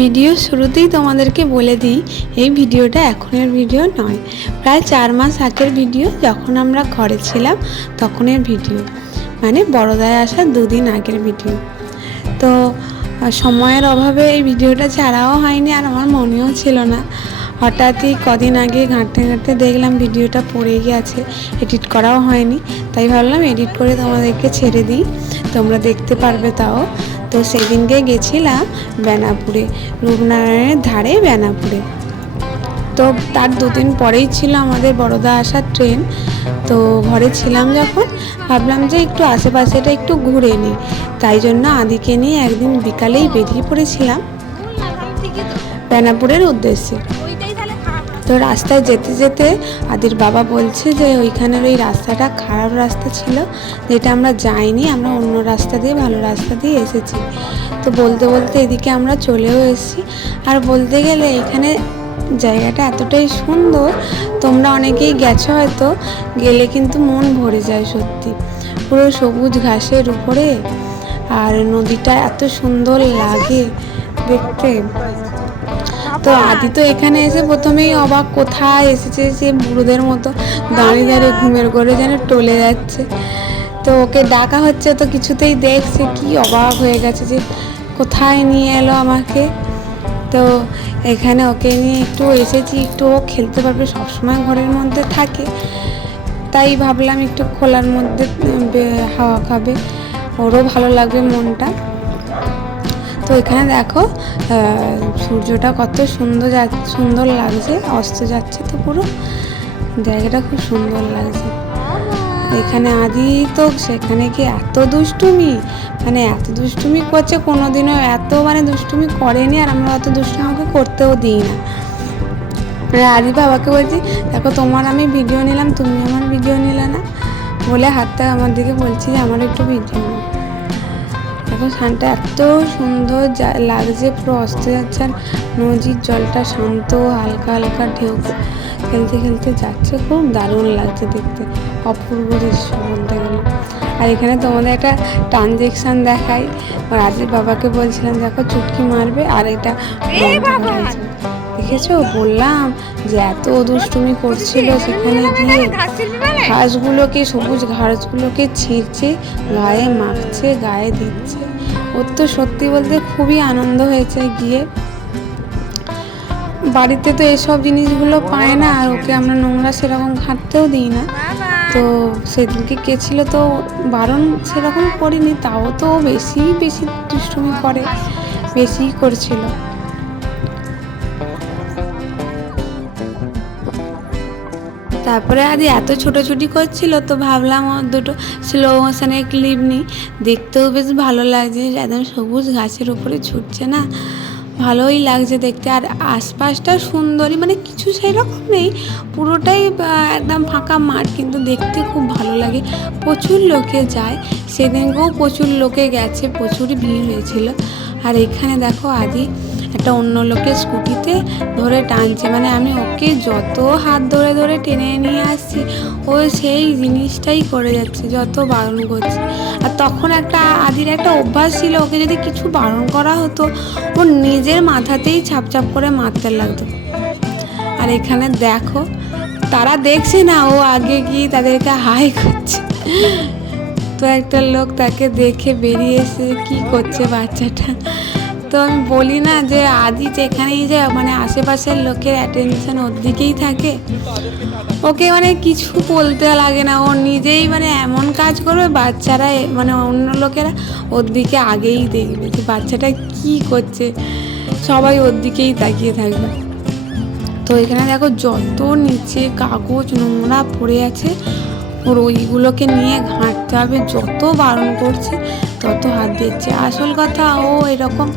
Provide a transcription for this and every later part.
Video শুরুতেই তোমাদেরকে বলে দিই, এই ভিডিওটা এখনের ভিডিও নয়। প্রায় চার মাস আগের ভিডিও যখন আমরা ঘরে ছিলাম তখনের ভিডিও। মানে বড়দায় আসার দুদিন আগের ভিডিও। তো, সময়ের অভাবে এই ভিডিওটা ছাড়াও হয়নি আর আমার মনেও ছিল না। হঠাৎই কদিন আগে ঘাঁটতে ঘাঁটতে দেখলাম ভিডিওটা পড়ে গিয়েছে, এডিট করাও হয়নি। তাই ভাবলাম এডিট করে তোমাদেরকে ছেড়ে দিই। তোমরা দেখতে পারবে তাও। তো সেদিনকে গেছিলাম বেনাপুরে, রূপনারায়ণের ধারে বেনাপুরে। তো তার দুদিন পরেই ছিল আমাদের বড়দা আসার ট্রেন। তো ঘরে ছিলাম যখন, ভাবলাম যে একটু আশেপাশেটা একটু ঘুরে নিই। তাই জন্য আদিকে নিয়ে একদিন বিকালেই বেরিয়ে পড়েছিলাম। বেনাপুরের উদ্দেশ্যে। তো রাস্তায় যেতে যেতে আদির বাবা বলছে যে ওইখানের ওই রাস্তাটা খারাপ রাস্তা ছিল, যেটা আমরা যাইনি, আমরা অন্য রাস্তা দিয়ে, ভালো রাস্তা দিয়ে এসেছি। তো বলতে বলতে এদিকে আমরা চলেও এসেছি। আর বলতে গেলে এখানে জায়গাটা এতটাই সুন্দর, তোমরা অনেকেই গেছো হয়তো, গেলে কিন্তু মন ভরে যায় সত্যি। পুরো সবুজ ঘাসের উপরে, আর নদীটা এত সুন্দর লাগে দেখতে। তো আদি তো এখানে এসে প্রথমেই অবাক, কোথায় এসেছে সে বুড়োদের মতো দাঁড়িয়ে দাঁড়িয়ে ঘুমের ঘরে যেন টলে যাচ্ছে। তো ওকে ডাকা হচ্ছে তো কিছুতেই দেখছে, কি অবাক হয়ে গেছে যে কোথায় নিয়ে এলো আমাকে। তো এখানে ওকে নিয়ে একটু এসেছি, একটু ও খেলতে পারবে, সবসময় ঘরের মধ্যে থাকে। তাই ভাবলাম একটু খোলার মধ্যে হাওয়া খাবে। ওরও ভালো লাগবে মনটা। তো এখানে দেখো সূর্যটা কত সুন্দর সুন্দর লাগছে, অস্ত যাচ্ছে তো পুরো। জায়গাটা খুব সুন্দর লাগছে। এখানে আদি তো সেখানে কি এত দুষ্টুমি? মানে এত দুষ্টুমি করছে কোনোদিনও, এত মানে দুষ্টুমি করেনি আর আমরা অত দুষ্টুমি ওকে করতেও দিই না। আদি বাবাকে বলছি, দেখো, তোমার আমি ভিডিও নিলাম, তুমি আমার ভিডিও নিলে না? বলে হাতটা আমার দিকে বলছি যে আমার একটু ভিডিও দেখো শানটা এত সুন্দর যা- লাগছে পুরো অস্ত যাচ্ছে আর নদীর জলটা শান্ত হালকা হালকা ঢেউ খেলতে খেলতে যাচ্ছে খুব দারুণ লাগছে দেখতে। অপূর্ব দৃশ্য বলতে গেলে। আর এখানে তোমাদের একটা ট্রানজেকশন দেখাই। রাজের বাবাকে বলছিলাম দেখো চুটকি মারবে আর এটা। দেখেছ? বললাম যে এত দুষ্টুমি করছিল সেখানে গিয়ে ঘাসগুলোকে সবুজ ঘাসগুলোকে ছিঁড়ছে গায়ে মাখছে গায়ে দিচ্ছে। ওর তো সত্যি বলতে খুবই আনন্দ হয়েছে গিয়ে। বাড়িতে তো এসব জিনিসগুলো পায় না আর ওকে আমরা নোংরা সেরকম ঘাঁটতেও দিই না। তো সেদিনকে কে ছিল তো বারণ সেরকম করিনি তাও তো বেশি বেশি দুষ্টুমি করে বেশিই করছিল। তারপরে আদি এত ছোটাছুটি করছিল তো ভাবলাম দুটো স্লো মোশনে ক্লিপ নিই। দেখতেও বেশ ভালো লাগছে একদম সবুজ ঘাসের উপরে ছুটছে না। ভালোই লাগছে দেখতে। আর আশপাশটা সুন্দরই মানে কিছু সেরকম নেই। পুরোটাই একদম ফাঁকা মাঠ, কিন্তু দেখতে খুব ভালো লাগে। প্রচুর লোকে যায়। সেদিনকেও প্রচুর লোকে গেছে, প্রচুরই ভিড় হয়েছিল। আর এখানে দেখো আদি একটা অন্য লোকের স্কুটিতে ধরে টানছে। মানে আমি ওকে যত হাত ধরে ধরে টেনে নিয়ে আসছি, ও সেই জিনিসটাই করে যাচ্ছে, যত বারণ করছে। আর তখন একটা আদির একটা অভ্যাস ছিল, ওকে যদি কিছু বারণ করা হতো, ও নিজের মাথাতেই ছাপ ছাপ করে মারতে লাগতো। আর এখানে দেখো, তারা দেখছে না ও আগে গিয়ে তাদেরকে হাই করছে। তো একটা লোক তাকে দেখে বেরিয়ে এসে কি করছে বাচ্চাটা? তো আমি বলি না যে আদি যেখানেই যায় মানে আশেপাশের লোকের অ্যাটেনশন ওর দিকেই থাকে। ওকে মানে কিছু বলতে লাগে না, ও নিজেই মানে এমন কাজ করবে বাচ্চারা মানে অন্য লোকেরা ওর দিকে আগেই দেখবে যে বাচ্চাটা কি করছে। সবাই ওর দিকেই তাকিয়ে থাকবে। তো এখানে দেখো যত নিচে কাগজ নোংরা পড়ে আছে ওর ওইগুলোকে নিয়ে ঘাঁটতে হবে, যত বারণ করছে তত হাত দিচ্ছে। আসল কথা, ও এরকম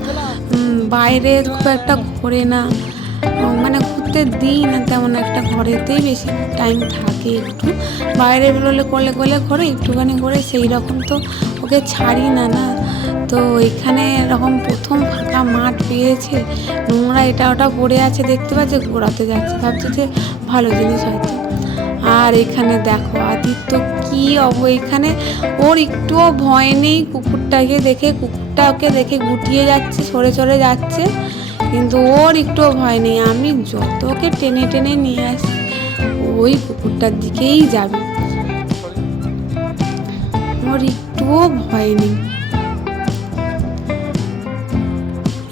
বাইরে খুব একটা ঘোরে না। মানে ঘুরতে দিই না, তেমন একটা ঘরেতেই বেশি টাইম থাকে একটু। বাইরে বেরোলে করলে করলে ঘরে, একটুখানি ঘরে সেই রকম তো ওকে ছাড়ি না না। তো এখানে এরকম প্রথম ফাঁকা মাঠ পেয়েছে, নোংরা এটা ওটা পড়ে আছে, দেখতে পাচ্ছে, ঘোরাতে যাচ্ছে। ভাবছে যে ভালো জিনিস হয়তো। আর এখানে দেখো আদিত্য কি অব এখানে ওর একটুও ভয় নেই, কুকুরটাকে দেখে কুকুরটা ওকে দেখে গুটিয়ে যাচ্ছে, সরে সরে যাচ্ছে, কিন্তু ওর একটুও ভয় নেই। আমি যত ওকে টেনে টেনে নিয়ে আসি, ওই কুকুরটার দিকেই যাবে। ওর একটুও ভয় নেই।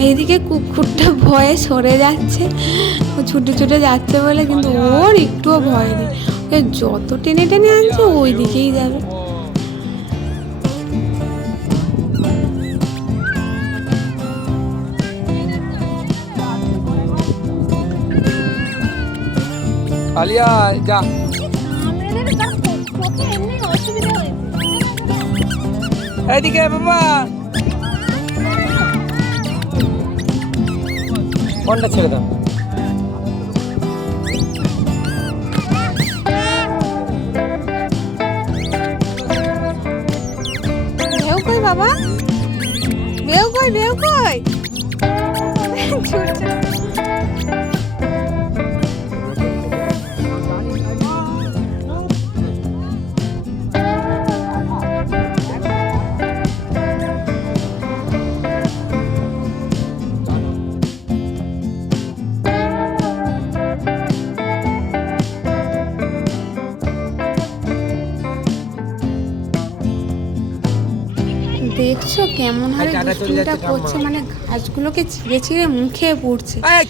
এইদিকে কুকুরটা ভয়ে সরে যাচ্ছে ও ছুটে ছুটে যাচ্ছে বলে, কিন্তু ওর একটুও ভয় নেই। ওকে যত টেনে টেনে আনছে ওই দিকেই যাবে। আলিয়া, যা। এইদিকে বাবা ফোনটা ছেড়ে দাও। বাবা। বেউ কই বেউ কই। দেখছ কেমন হারে দুষ্টুমিটা করছে? মানে গাছগুলোকে ছিঁড়ে ছিঁড়ে মুখে পড়ছে। হ্যাঁ,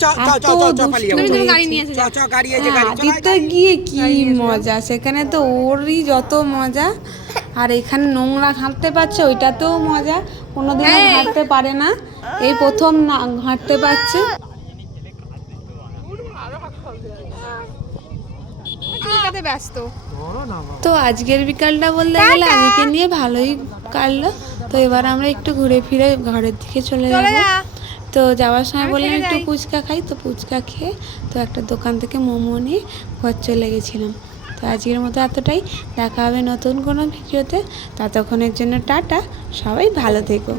আদিত্য গিয়ে কি মজা? সেখানে তো ওরই যত মজা। আর এখানে নোংরা ঘাঁটতে পারছে ওইটাতেও মজা। কোনোদিনও ঘাঁটতে পারে না। এই প্রথম না ঘাঁটতে পারছে। ব্যস্ত। তো আজকের বিকালটা বলতে গেলে আজকে নিয়ে ভালোই কাটলো। তো এবার আমরা একটু ঘুরে ফিরে ঘরের দিকে চলে যাব। তো যাওয়ার সময় বললাম একটু। ফুচকা খাই তো ফুচকা খেয়ে তো একটা দোকান থেকে মোমো নিয়ে ঘর চলে গেছিলাম। তো আজকের মতো এতটাই। দেখা হবে নতুন কোনো ভিডিওতে। ততক্ষণের জন্য টাটা। সবাই ভালো থেকো।